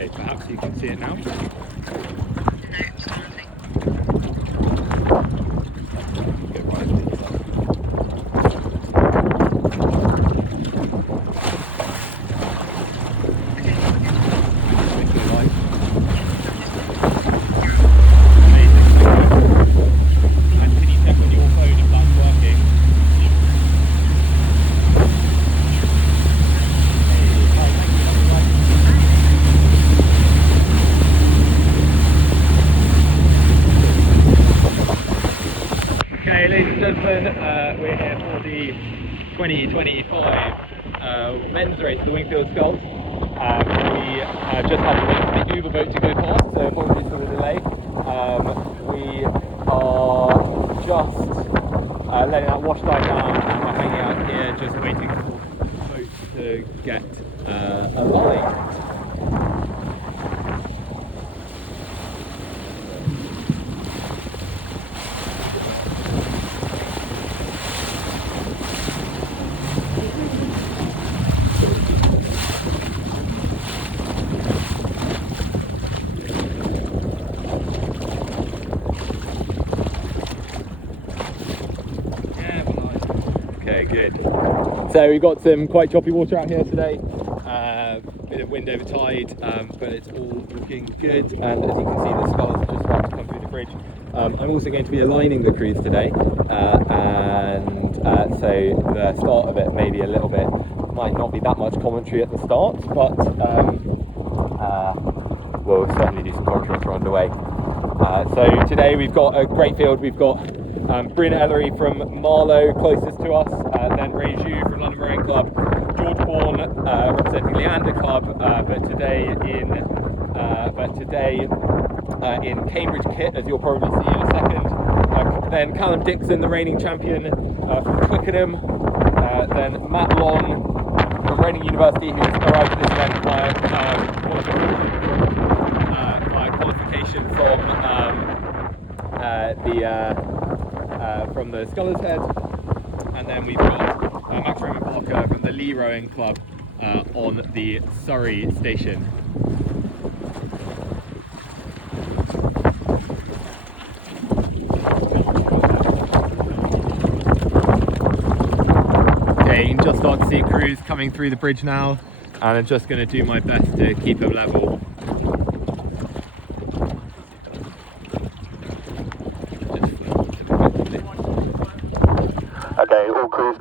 Okay, perhaps you can see it now. We're here for the 2025 men's race, the Wingfield Sculls. We just had to wait for the Uber boat to go past, so apologies for the delay. We are just letting that wash line down, and we're hanging out here just waiting for the boat to get aligned. Good. So we've got some quite choppy water out here today, bit of wind over tide, but it's all looking good, and as you can see the sculls are just about to come through the bridge. I'm also going to be aligning the crews today, and so the start of it maybe a little bit, might not be that much commentary at the start, but we'll certainly do some commentary once we're underway. So today we've got a great field. We've got Bryn Ellery from Marlow closest to us, then Raymond from London Rowing Club, Bourne representing Leander Club, but today in Cambridge kit, as you'll probably see in a second. Then Callum, Dixon, the reigning champion from Twickenham, then Matt Long from Raymond University, who's arrived at this event by qualification from the Sculler's Head, and then we've got Raymond from the Lee Rowing Club on the Surrey station. Okay, you can just start to see crews coming through the bridge now, and I'm just going to do my best to keep them level. Okay, all crews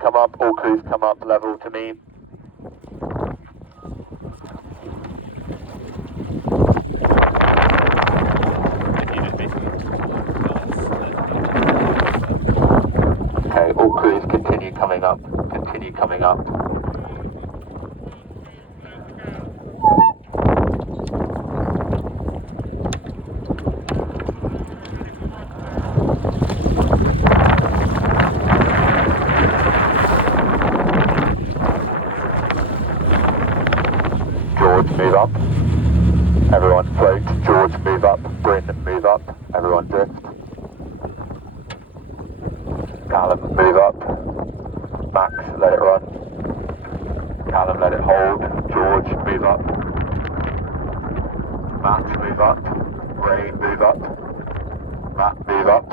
come up level to me. Okay, all crews continue coming up. Move up. Everyone float. George, move up. Bryn, move up. Everyone drift. Callum, move up. Max, let it run. Callum, let it hold. George, move up. Matt, move up. Ray, move up. Matt, move up.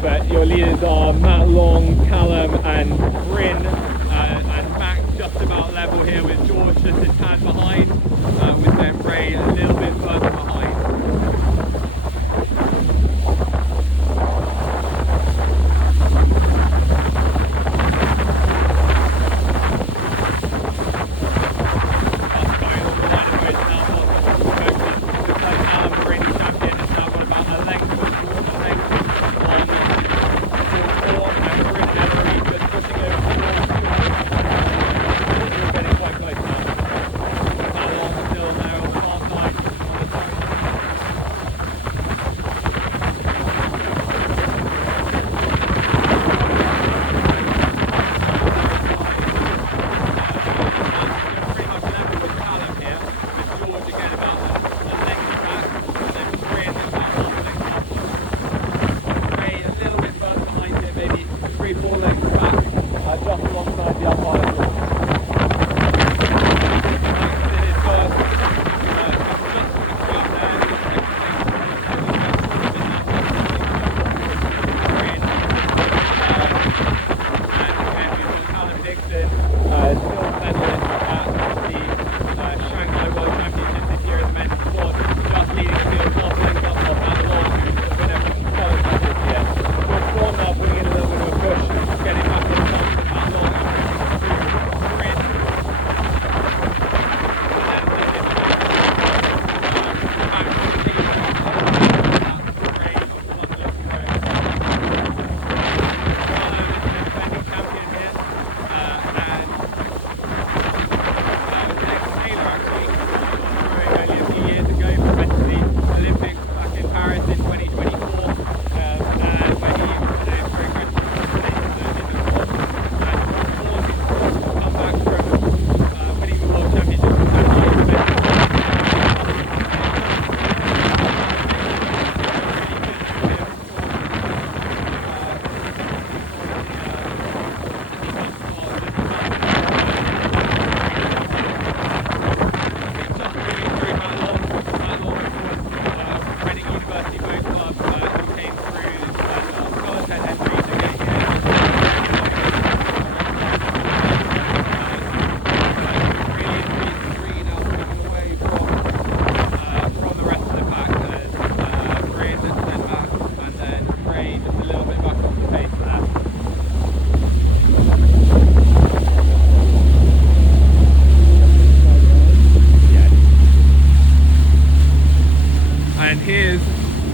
But your leaders are Matt Long, Callum and Bryn, and Max just about level here with George just a tad behind, with then Ray a little bit further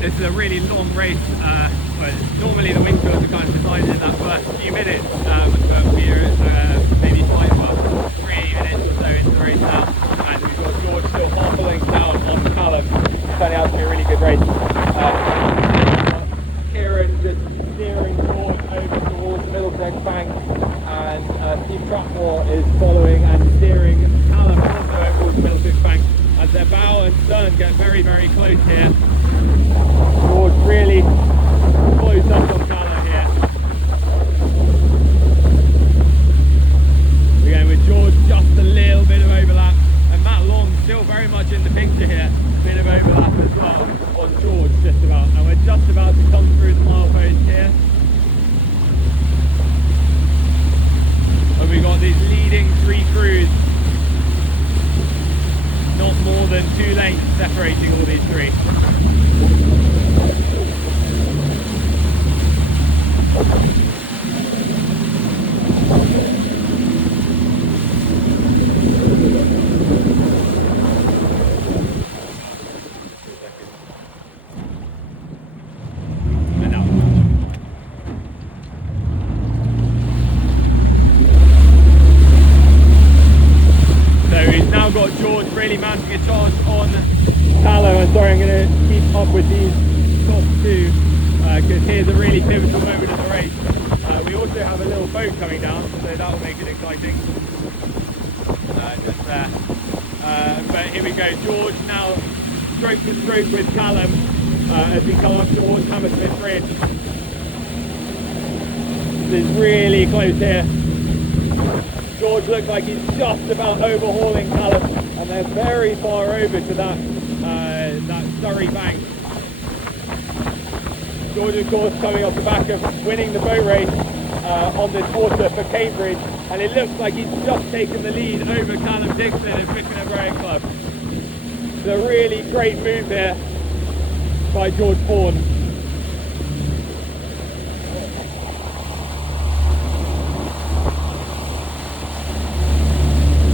This is a really long race, but normally the Wingfields are kind of decided in that first few minutes, but we're maybe 3 minutes or so into the race now, and we've got George still half a length down on Callum. It's turning out to be a really good race. Kieran just steering George over towards the Middlesex bank, and Steve Trapmore is following and steering Callum also over towards the Middlesex bank as their bow and stern get very, very close here. George really close up on Callum here. We're going with George, just a little bit of overlap, and Matt Long still very much in the picture here. Bit of overlap as well on George, just about, and we're just about to come through the milepost here. And we've got these leading 3 crews, not more than 2 lengths separating all these 3. Mounting a charge on Callum, and sorry, I'm going to keep up with these top 2 because here's a really pivotal moment of the race. We also have a little boat coming down, so that will make it exciting. Just there. But here we go, George now stroke to stroke with Callum as we come up towards Hammersmith Bridge. This is really close here. George looks like he's just about overhauling Callum, and they're very far over to that Surrey bank. George, of course, coming off the back of winning the boat race on this water for Cambridge, and it looks like he's just taken the lead over Callum Dixon at Twickenham Rowing Club. It's a really great move here by George Bourne.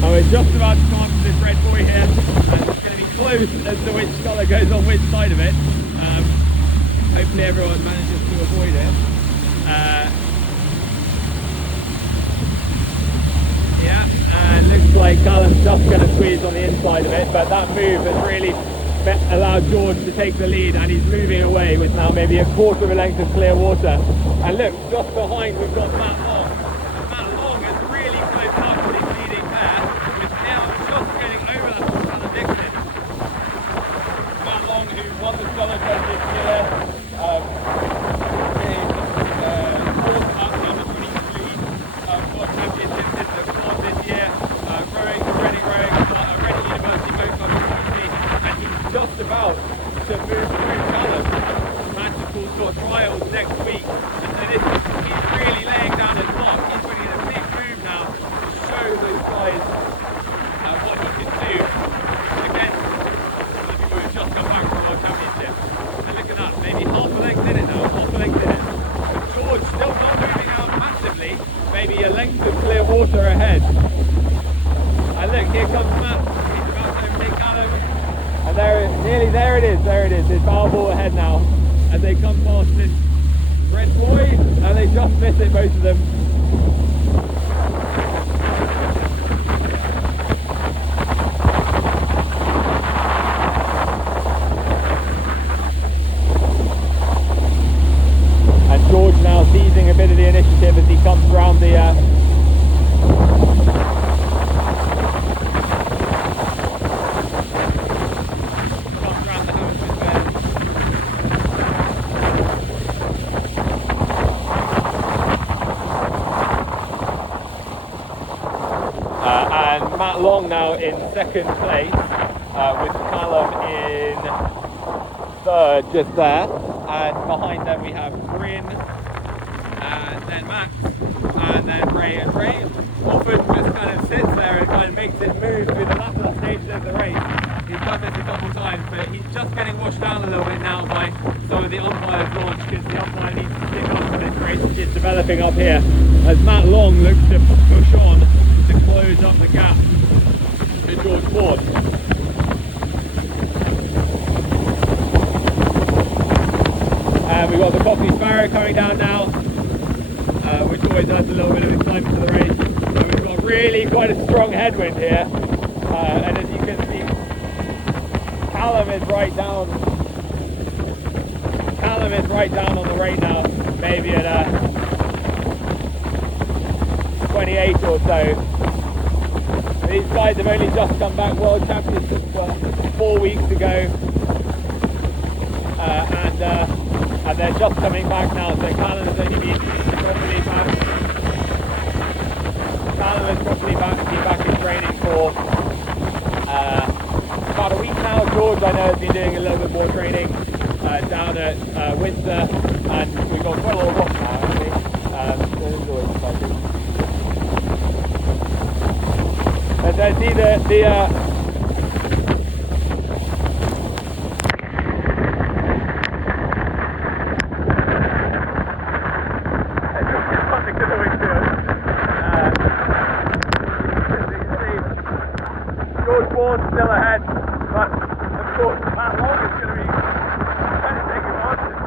We're just about to come up to this red buoy here, and it's going to be close as to which scholar goes on which side of it. Hopefully everyone manages to avoid it. Yeah, and looks like Callum's just going to squeeze on the inside of it, but that move has really allowed George to take the lead, and he's moving away with now maybe a quarter of a length of clear water. And look, just behind we've got Matt Long. Matt Long is really close up to this leading pair, with now just getting over that from Callum Dixon. Matt Long, who won the Sculls this year, fourth up number 23, got championships in the club this year, rowing, Reading Rowing, Reading University Boat Club in Coventry, and he's just about to move through Callum. Matt's of course got trials next week, and so he's really laying down his mark. He's putting in a big move now to show those guys what he can do against the people who've just come back from World Championship. And look at that, maybe half a length in it now, half a length in it. George still not moving out massively, maybe a length of clear water ahead. And look, here comes Matt, he's about to overtake Callum. And nearly there it is, his bow ball ahead now, as they come past this red buoy, and they just miss it, both of them. And George now seizing a bit of the initiative as he comes around the Matt Long now in second place, with Callum in third, just there, and behind them we have Bryn, and then Max, and then Ray, and Ray often just kind of sits there and kind of makes it move through the latter stages of the race. He's done this a couple of times, but he's just getting washed down a little bit now by some of the umpires' launch, because the umpire needs to stick up for this race, which is developing up here, as Matt Long looks to push on to close up the gap to George Bourne. got the Cockney Sparrow coming down now, which always adds a little bit of excitement to the race. So we've got really quite a strong headwind here, and as you can see, Callum is right down. Callum is right down on the rate now, maybe at 28 or so. These guys have only just come back World Championships 4 weeks ago, and they're just coming back now. So Callum has only been properly back. Callum has properly been back in training for about a week now. George, I know, has been doing a little bit more training down at Windsor, and we've got quite a lot of watch now, actually. So this is always exciting. But I see the something to the Wingfield. As you can see, George Bourne's still ahead, but of course Matt Long is going to be trying to take advantage.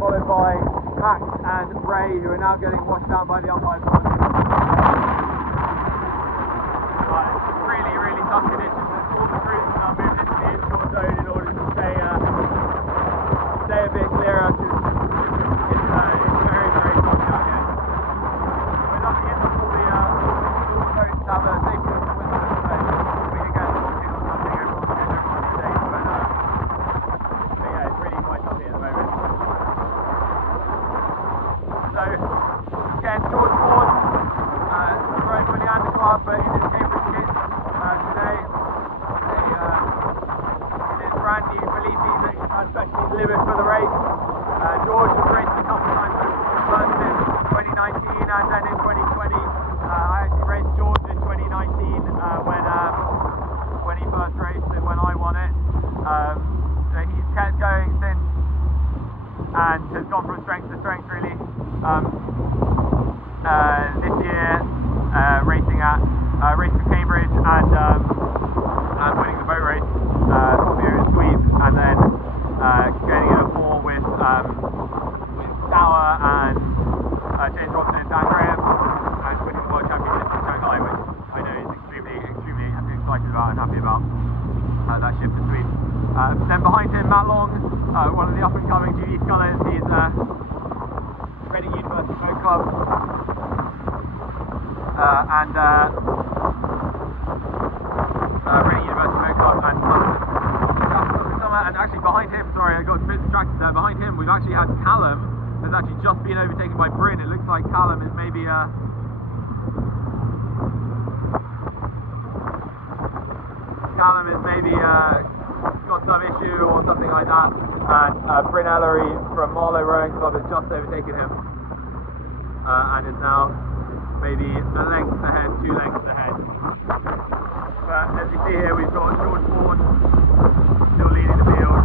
Followed by Max and Ray, who are now getting washed out by the umpires. Really, really tough conditions. All the crews are now moving into the inshore zone in order to stay a bit clearer, because it's very, very tough out here. We're nothing in before the boats have a safety with them, so we can get something or something, everyone's safe, but yeah, it's really quite tough here at the moment. So, again, George Bourne, rowing for the Leander club, but in his Cambridge kit today. In his brand new Felices that he's had specially delivered for the race. George has raced a couple of times, first in 2019 and then in 2020. I actually raced George in 2019 when he first raced and when I won it. So he's kept going since and has gone from strength to strength, really. This year, racing for Cambridge and winning the boat race, Scorpio and Sweep, and then getting in a four with Sauer and James Robson and Dan Graham, and winning the World Championship in Shanghai, which I know is extremely excited about and happy about that ship for Sweep. Then behind him, Matt Long, one of the up-and-coming GD scullers. He's Reading University Boat Club, and Reading University Boat Club and Summer. And actually behind him, sorry, I got a bit distracted there. Behind him, we've actually had Callum, who's actually just been overtaken by Bryn. It looks like Callum is maybe got some issue or something like that, and Bryn Ellery from Marlow Rowing Club has just overtaken him, and is now maybe the length ahead, 2 lengths ahead. But as you see here, we've got George Bourne still leading the field,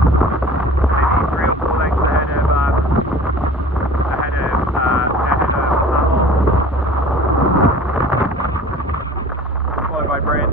maybe 3 or 4 lengths ahead of followed by Bryn.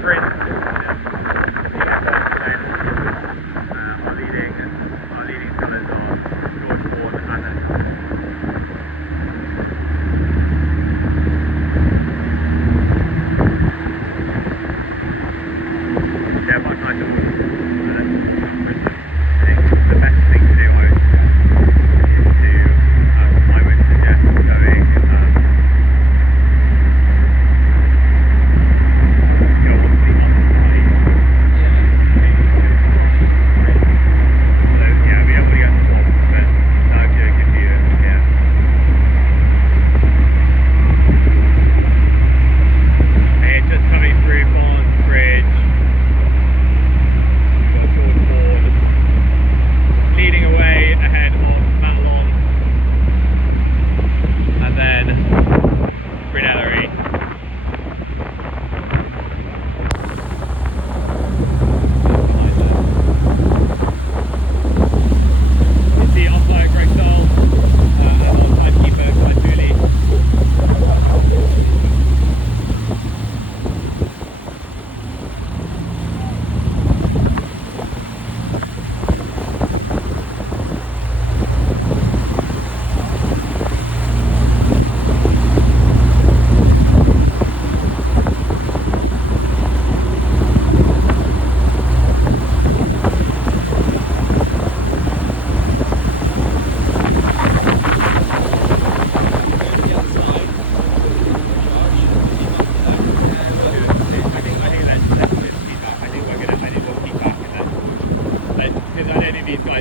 Bryn. Our leading colours are George Bourne and yeah, much nicer water. I think the best thing to do, I would suggest going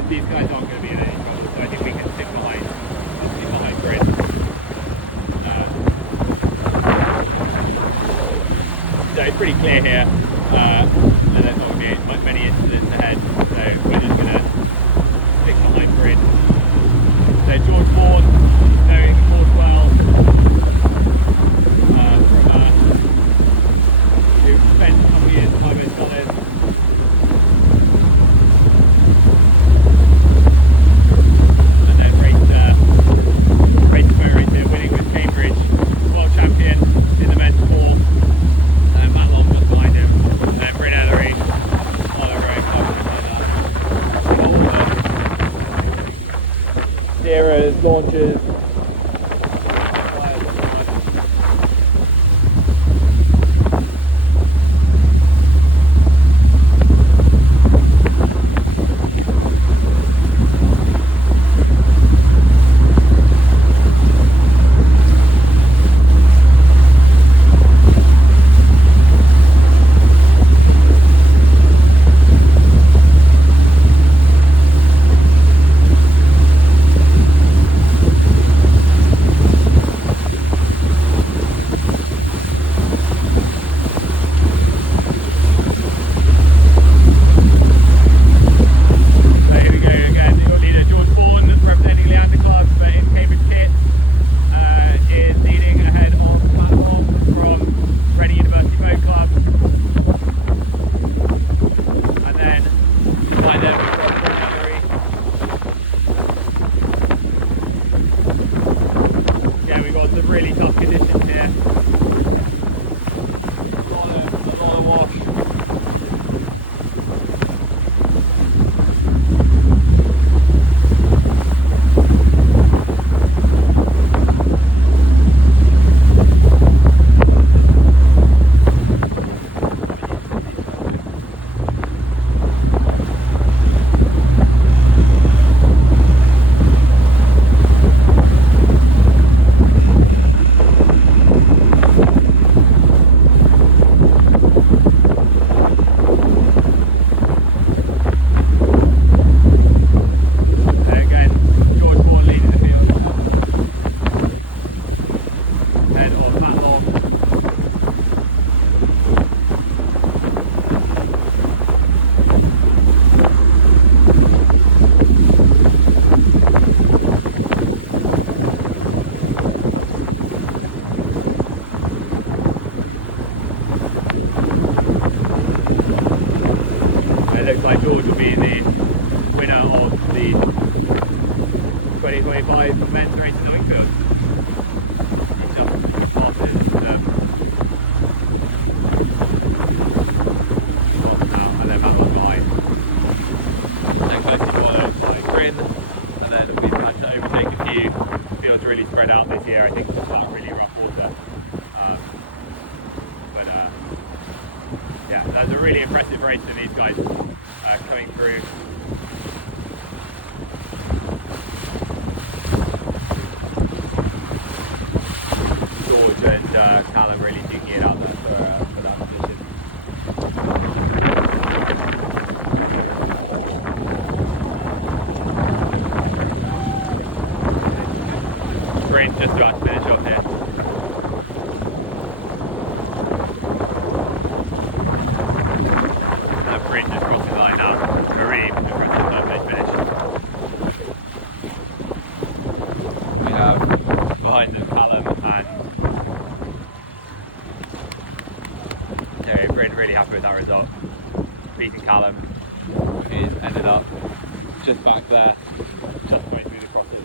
these guys aren't going to be in any trouble, so I think we can sit behind Bryn. So it's pretty clear here, and there's not going to be many incidents ahead, so we're just going to stick behind Bryn. So George Bourne, knowing the course well, who spent a couple of years time with Scholars. Launches. Really tough conditions here. A lot of wash. looks like George will be the winner of the 2025 men's race in Wingfield. He just passes yeah, that was a really impressive race for these guys coming through. George and Callum really duking it out there for that position. Bryn just about to finish off here. And Bryn just crossing the line now. A really impressive third place finish. We have behind them Callum and Bryn really happy with that result. Beating Callum, he's ended up just back there, just going through the crosses.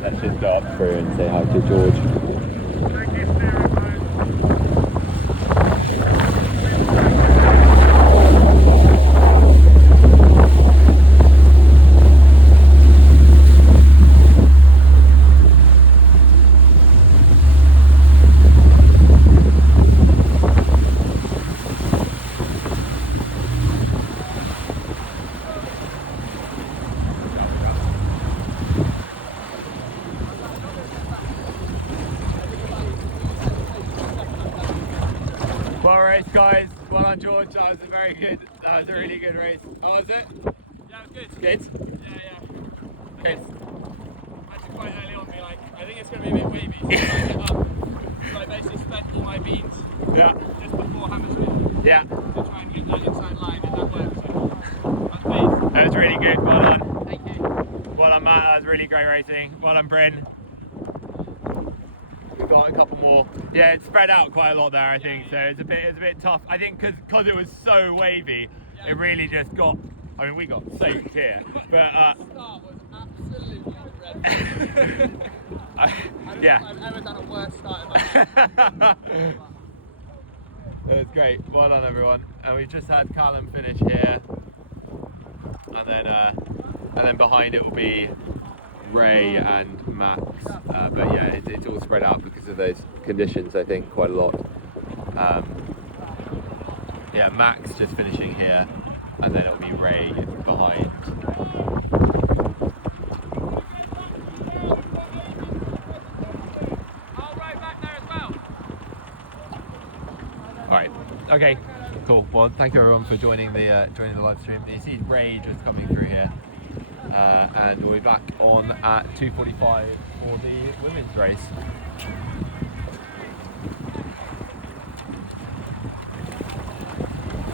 Let's just go up through and say hi to George. Well race guys, well done George, that was a really good race. How was it? Yeah, it was good. Good? Yeah. Good. Actually quite early on, I think it's going to be a bit wavy, so I get up. So I basically spent all my beans just before Hammersmith Yeah. to try and get that inside line, and that worked. So that's pleased. That was really good, well done. Thank you. Well done Matt, that was really great racing. Well done Bryn. We've got a couple more. Yeah, it spread out quite a lot there I think, so it's a bit tough. I think because it was so wavy, it really just got, I mean we got soaked here. But The start was absolutely dreadful. I don't yeah. think I've ever done a worse start in my life. It was great, well done everyone. And we've just had Callum finish here. And then behind it will be Ray and Max, but yeah, it's all spread out because of those conditions, I think, quite a lot. Yeah, Max just finishing here, and then it'll be Ray behind. Oh, right back there as well. Alright, okay, cool. Well, thank you everyone for joining the live stream. You see Ray just coming through here. And we'll be back on at 2:45 for the women's race.